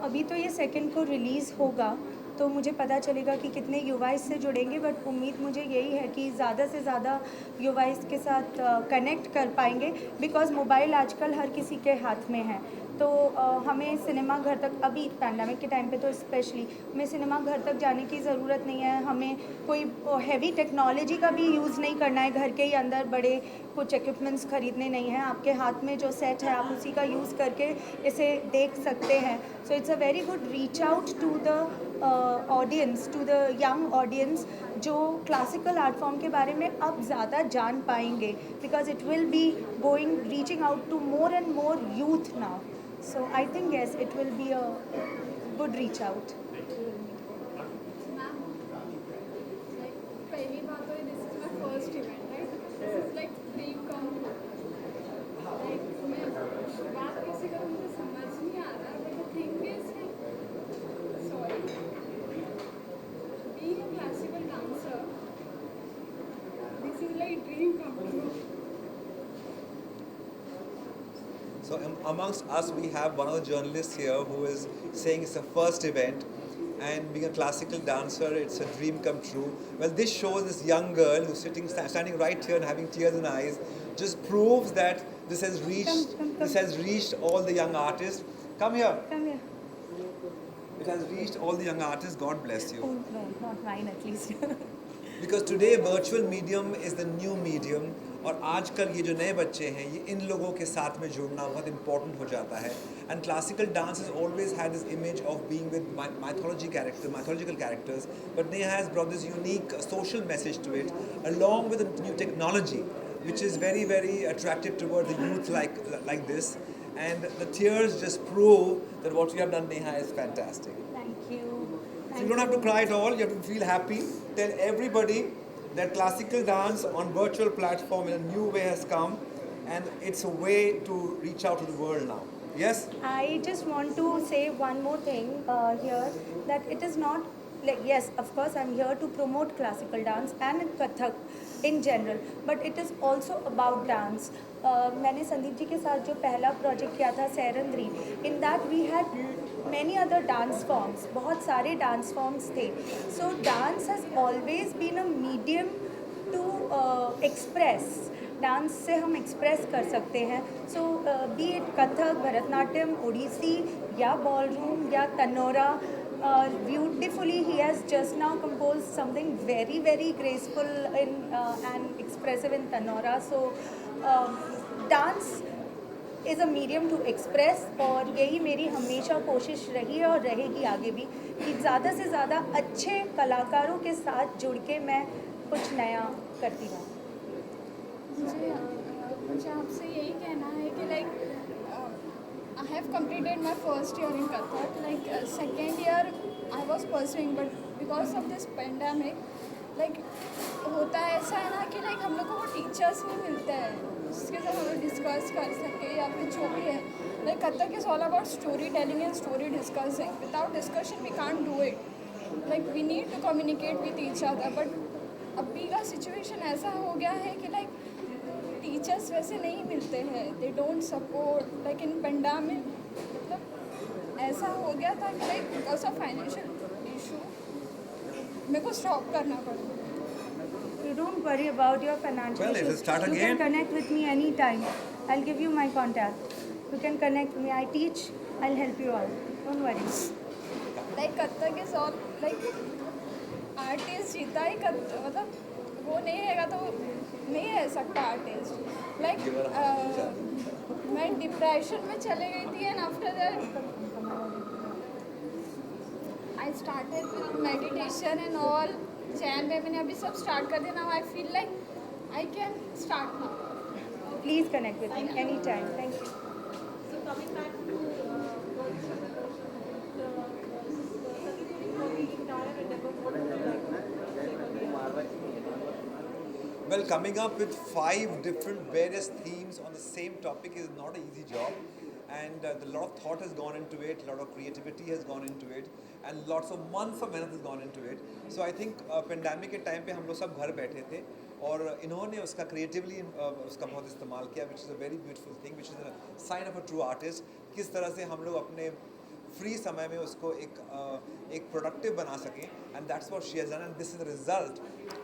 अभी तो ये सेकंड को रिलीज़ होगा तो मुझे पता चलेगा कि कितने युवा इससे जुड़ेंगे, बट उम्मीद मुझे यही है कि ज़्यादा से ज़्यादा युवा इसके साथ कनेक्ट कर पाएंगे, बिकॉज़ मोबाइल आजकल हर किसी के हाथ में है. तो हमें सिनेमा घर तक, अभी पैंडमिक के टाइम पे तो स्पेशली, हमें सिनेमा घर तक जाने की ज़रूरत नहीं है. हमें कोई हैवी टेक्नोलॉजी का भी यूज़ नहीं करना है. घर के ही अंदर बड़े कुछ इक्विपमेंट्स खरीदने नहीं हैं. आपके हाथ में जो सेट है आप उसी का यूज़ करके इसे देख सकते हैं. So it's a very good reach out to the audience, to the young audience, जो क्लासिकल आर्ट फॉर्म के बारे में अब ज़्यादा जान पाएंगे, because it will be going reaching out to more and more youth now. So I think yes, it will be a good reach out. पहली बात तो this is my first event, right? This is like dream come true. Like मैं बात कैसे करूँ मुझे समझ नहीं आ रहा, but the thing is like, sorry, being a classical dancer, this is like dream come true. So amongst us we have one of the journalists here who is saying it's the first event, and being a classical dancer it's a dream come true. Well, this shows this young girl who's standing right here and having tears in her eyes just proves that this has reached all the young artists. Come here. It has reached all the young artists. God bless you. Oh, no, not mine at least. Because today virtual medium is the new medium, और आजकल ये जो नए बच्चे हैं ये इन लोगों के साथ में जुड़ना बहुत इम्पोर्टेंट हो जाता है. And classical dance has always had this image of being with mythological characters, but Neha has brought this unique social message to it, along with the new technology, which is very, very attractive toward the youth like this. And the tears just prove that what you have done, Neha, is fantastic. Thank you. So you don't have to cry at all, you have to feel happy. Tell everybody that classical dance on virtual platform in a new way has come, and it's a way to reach out to the world now. Yes? I just want to say one more thing here, that it is not like, yes, of course I'm here to promote classical dance and Kathak in general, but it is also about dance. मैंने संदीप जी के साथ जो पहला project किया था Sairandhri, in that we had many other dance forms, बहुत सारे dance forms थे. So dance has always been a medium to express. Dance से हम एक्सप्रेस कर सकते हैं. सो बी इट कथक, भरतनाट्यम, ओडिसी या बॉलरूम या tanoura, beautifully he has just now composed something very, very graceful in and expressive in tanora. So dance is a medium to express, और यही मेरी हमेशा कोशिश रही है और रहेगी आगे भी, कि ज़्यादा से ज़्यादा अच्छे कलाकारों के साथ जुड़ के मैं कुछ नया करती रहूँ. मुझे आपसे यही कहना है कि like I have completed my first year in Kathak. Like second year I was pursuing, but because of this pandemic, like होता है ऐसा है ना कि like हम लोग को वो टीचर्स नहीं मिलते हैं जिसके साथ हम लोग डिस्कस कर सके या फिर जो भी है. Like Kathak is all about storytelling and story discussing. Without discussion we can't do it. Like we need to communicate with each other, but अभी का सिचुएशन ऐसा हो गया है कि like टीचर्स वैसे नहीं मिलते हैं. They don't support. Like in pandemic मतलब ऐसा हो गया था कि like because of financial issue मेरे को स्टॉप करना पड़ा. You don't worry about your financial Well, issues. let's start You again. can connect with me anytime. I'll give you my contact. You can connect me. I teach. I'll help you out. Don't worry. Like Kathak is all like artist जीता ही मतलब वो नहीं रहेगा तो नहीं रह सकता artist. Like मैं डिप्रेशन में चले गई थी and after that I started with meditation and all. Jain में मैंने अभी सब स्टार्ट कर दिया. Now I feel like I can start now. Please connect with me anytime. Thank you. So coming back to Well, coming up with 5 different various themes on the same topic is not an easy job, and a lot of thought has gone into it, a lot of creativity has gone into it, and lots of months of मेहनत has gone into it. So I think pandemic के time पे हम लोग सब घर बैठे थे और इन्होंने उसका creatively उसका बहुत इस्तेमाल किया, which is a very beautiful thing, which is a sign of a true artist. किस तरह से हम लोग अपने फ्री समय में उसको एक प्रोडक्टिव बना सकें, and that's what she has done, and this is the result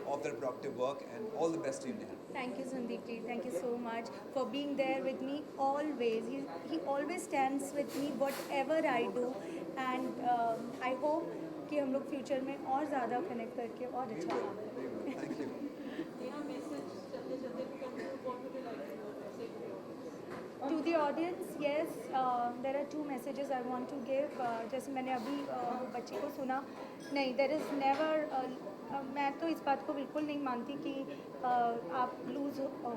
of that productive work, and all the best to you Neha. Thank you, Sandeep ji. Thank you so much for being there with me always. He always stands with me whatever I do, and I hope कि हम लोग future में और ज़्यादा connect करके और अच्छा काम करें. Thank you. To the audience, yes, there are 2 messages I want to give. जैसे मैंने अभी वो बच्चे को सुना, नहीं, there is never मैं तो इस बात को बिल्कुल नहीं मानती कि आप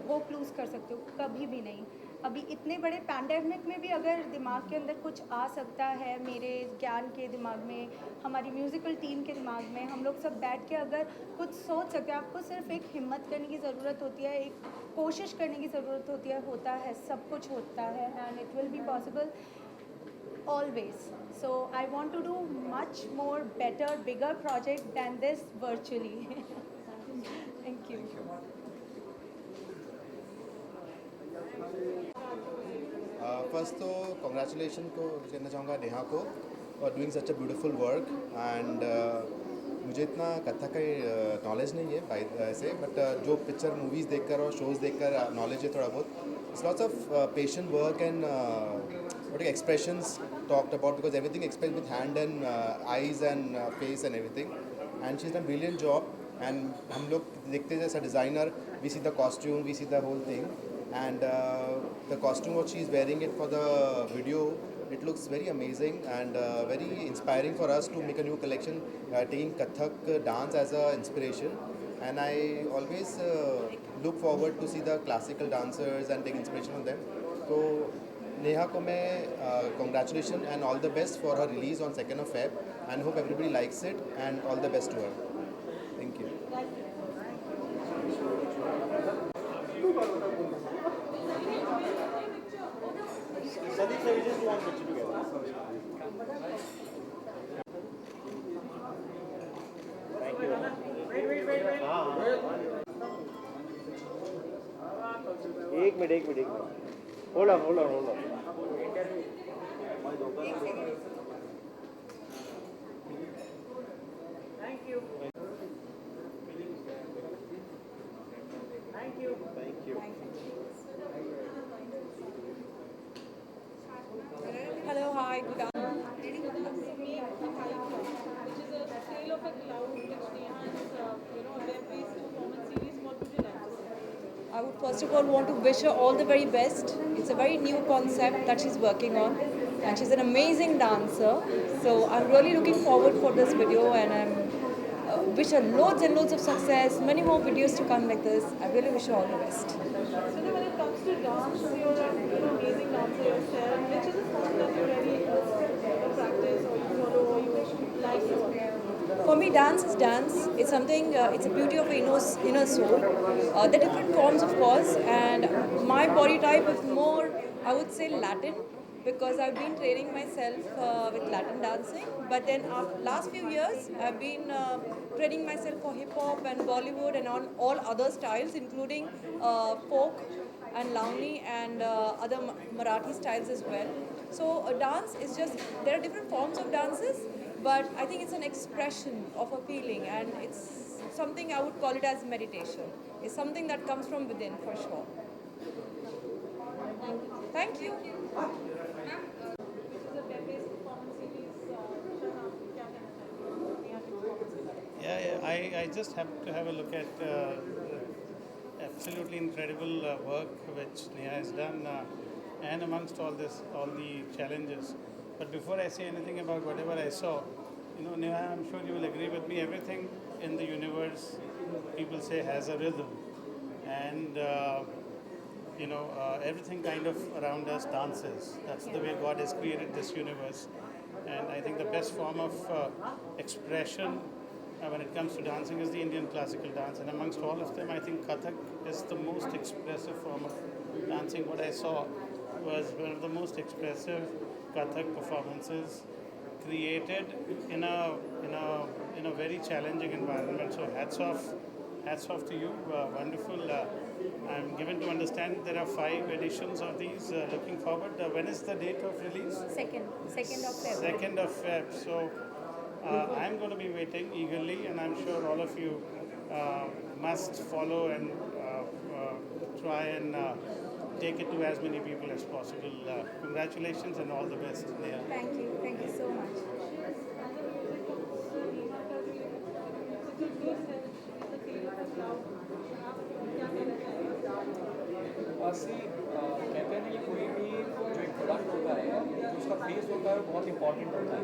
होप लूज़ कर सकते हो, कभी भी नहीं. अभी इतने बड़े पैंडेमिक में भी अगर दिमाग के अंदर कुछ आ सकता है, मेरे ज्ञान के दिमाग में, हमारी म्यूज़िकल टीम के दिमाग में, हम लोग सब बैठ के अगर कुछ सोच सकते हैं, आपको सिर्फ एक हिम्मत करने की ज़रूरत होती है, एक कोशिश करने की ज़रूरत होती है, होता है, सब कुछ होता है, and it will be possible always. So I want to do much more better, bigger project than this virtually. Thank you. First तो कॉन्ग्रेचुलेशन को कहना चाहूँगा नेहा को और doing such a beautiful work. And मुझे इतना कथक का नॉलेज नहीं है ऐसे, बट जो पिक्चर मूवीज़ देखकर और शोज़ देखकर नॉलेज है थोड़ा बहुत. It's lots of patient work and what expressions talked about, because everything expressed with hand and eyes and face and everything, and she's done a brilliant job. And हम लोग देखते हैं as a designer, we see the costume, we see the whole thing, and the costume what she is wearing it for the video, it looks very amazing and very inspiring for us to make a new collection taking Kathak dance as a inspiration. And I always look forward to see the classical dancers and take inspiration from them. So Neha को मैं congratulations and all the best for her release on 2nd of Feb, and hope everybody likes it, and all the best to her. Thank you. एक minute hold on. Thank you. Hello, hi, good afternoon. Which is a tale of a cloud, which Neha is, a web-based performance series. What would you like to say? I would first of all want to wish her all the very best. It's a very new concept that she's working on, and she's an amazing dancer. So I'm really looking forward for this video, and I'm wish her loads and loads of success, many more videos to come like this. I really wish her all the best. So when it comes to dance, you're an amazing dancer yourself. Which is a form that you really practice or you follow or you like to For me, dance is dance. It's something, it's a beauty of inner soul. The different forms, of course, and my body type is more, I would say, Latin, because I've been training myself with Latin dancing. But then last few years, I've been training myself for hip hop and Bollywood and on all other styles, including folk and Launi and other Marathi styles as well. So dance is just, there are different forms of dances, but I think it's an expression of a feeling, and it's something I would call it as meditation. It's something that comes from within, for sure. Thank you. I just have to have a look at absolutely incredible work which Neha has done, and amongst all the challenges. But before I say anything about whatever I saw, Neha, I'm sure you will agree with me, everything in the universe, people say, has a rhythm. And, everything kind of around us dances. That's the way God has created this universe. And I think the best form of expression when it comes to dancing is the Indian classical dance. And amongst all of them, I think Kathak is the most expressive form of dancing. What I saw was one of the most expressive Kathak performances created in a very challenging environment. So hats off to you. Wonderful. I'm given to understand there are 5 editions of these. Looking forward. When is the date of release? 2nd of February. 2nd of Feb. So I'm going to be waiting eagerly, and I'm sure all of you must follow and try and take it to as many people as possible. Congratulations and all the best, Neha. Thank you so much. कहते हैं ना कि कोई भी जो एक product होता है जो उसका फेस होता है वो बहुत इंपॉर्टेंट होता है।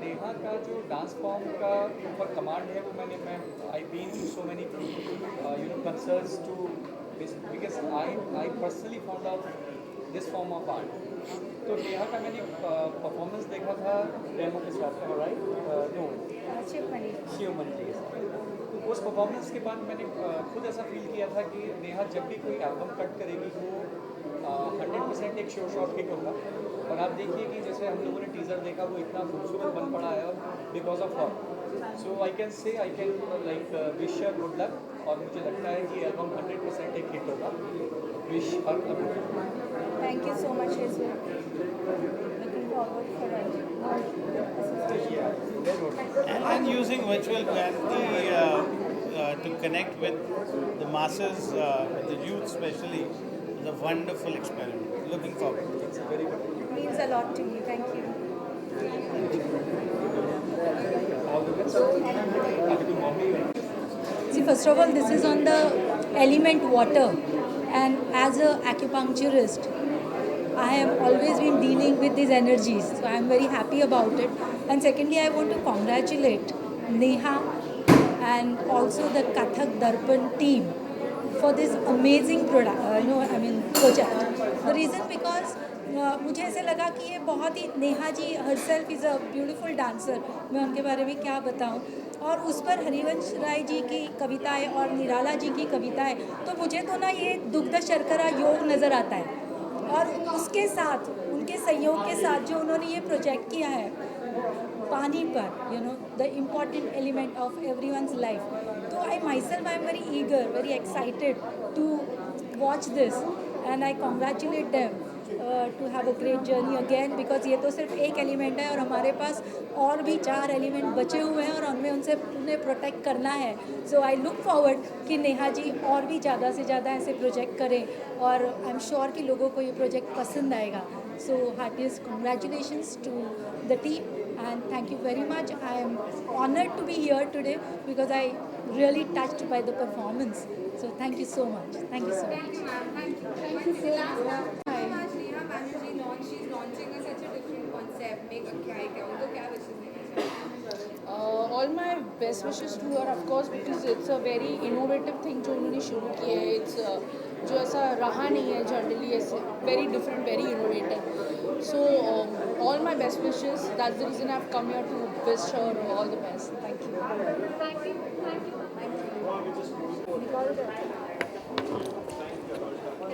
नेहा का जो डांस फॉर्म का ऊपर कमांड है वो मैं I been to so many concerts too because I personally found out this form of art. तो नेहा का मैंने परफॉर्मेंस देखा था डेमो के साथ में, राइट? नो, शिवमणि जी के साथ। उस परफॉर्मेंस के बाद मैंने खुद ऐसा फील किया था कि नेहा जब भी कोई एल्बम कट करेगी वो 100% एक शो शॉट हिट होगा। और आप देखिए कि जैसे हम लोगों ने टीज़र देखा वो इतना खूबसूरत बन पड़ा है because of her. So I can like wish her good luck, और मुझे लगता है कि एल्बम 100% एक हिट होगा। Wish her good luck. Thank you so much, Yesu. Looking forward for it. And using virtual reality to connect with the masses, with the youth especially, is a wonderful experiment. Looking forward. It's very good. It means a lot to me. Thank you. All the best. Happy to Bombay. See, first of all, this is on the element water, and as a acupuncturist, I have always been dealing with these energies, so I am very happy about it. And secondly, I want to congratulate Neha and also the Kathak Darpan team for this amazing project. The reason because मुझे ऐसे लगा कि ये बहुत ही, Neha ji herself is a beautiful dancer, मैं उनके बारे में क्या बताऊं, और उस पर हरिवंश राय जी की कविताएं और निराला जी की कविताएं, तो मुझे तो ना ये दुग्ध शर्करा योग नज़र आता है। और उसके साथ उनके सहयोग के साथ जो उन्होंने ये प्रोजेक्ट किया है पानी पर, the important element of everyone's life, तो I myself I am very eager, very excited to watch this, and I congratulate them to have a great journey again, because ये तो सिर्फ एक एलिमेंट है और हमारे पास और भी 4 एलिमेंट बचे हुए हैं और हमें उन्हें प्रोटेक्ट करना है। सो आई लुक फॉरवर्ड कि नेहा जी और भी ज़्यादा से ज़्यादा ऐसे प्रोजेक्ट करें, और आई एम श्योर कि लोगों को ये प्रोजेक्ट पसंद आएगा। So heartiest congratulations to the team and thank you very much. I am honored to be here today because I really touched by the performance. So thank you so much. Thank you so much. Thank you, ma'am. Thank you. Thank you so much. Neha Banerjee launch. She's launching a such a different concept. Make a क्या उनको क्या wishes देना चाहिए? All my best wishes to her, of course, because it's a very innovative thing जो उन्होंने शुरू किया है. It's जो ऐसा रहा नहीं है जनरली, ऐसे very different, very innovative. So all my best wishes. That's the reason I have come here to wish her all the best. Thank you. Thank you. Thank you. Thank you.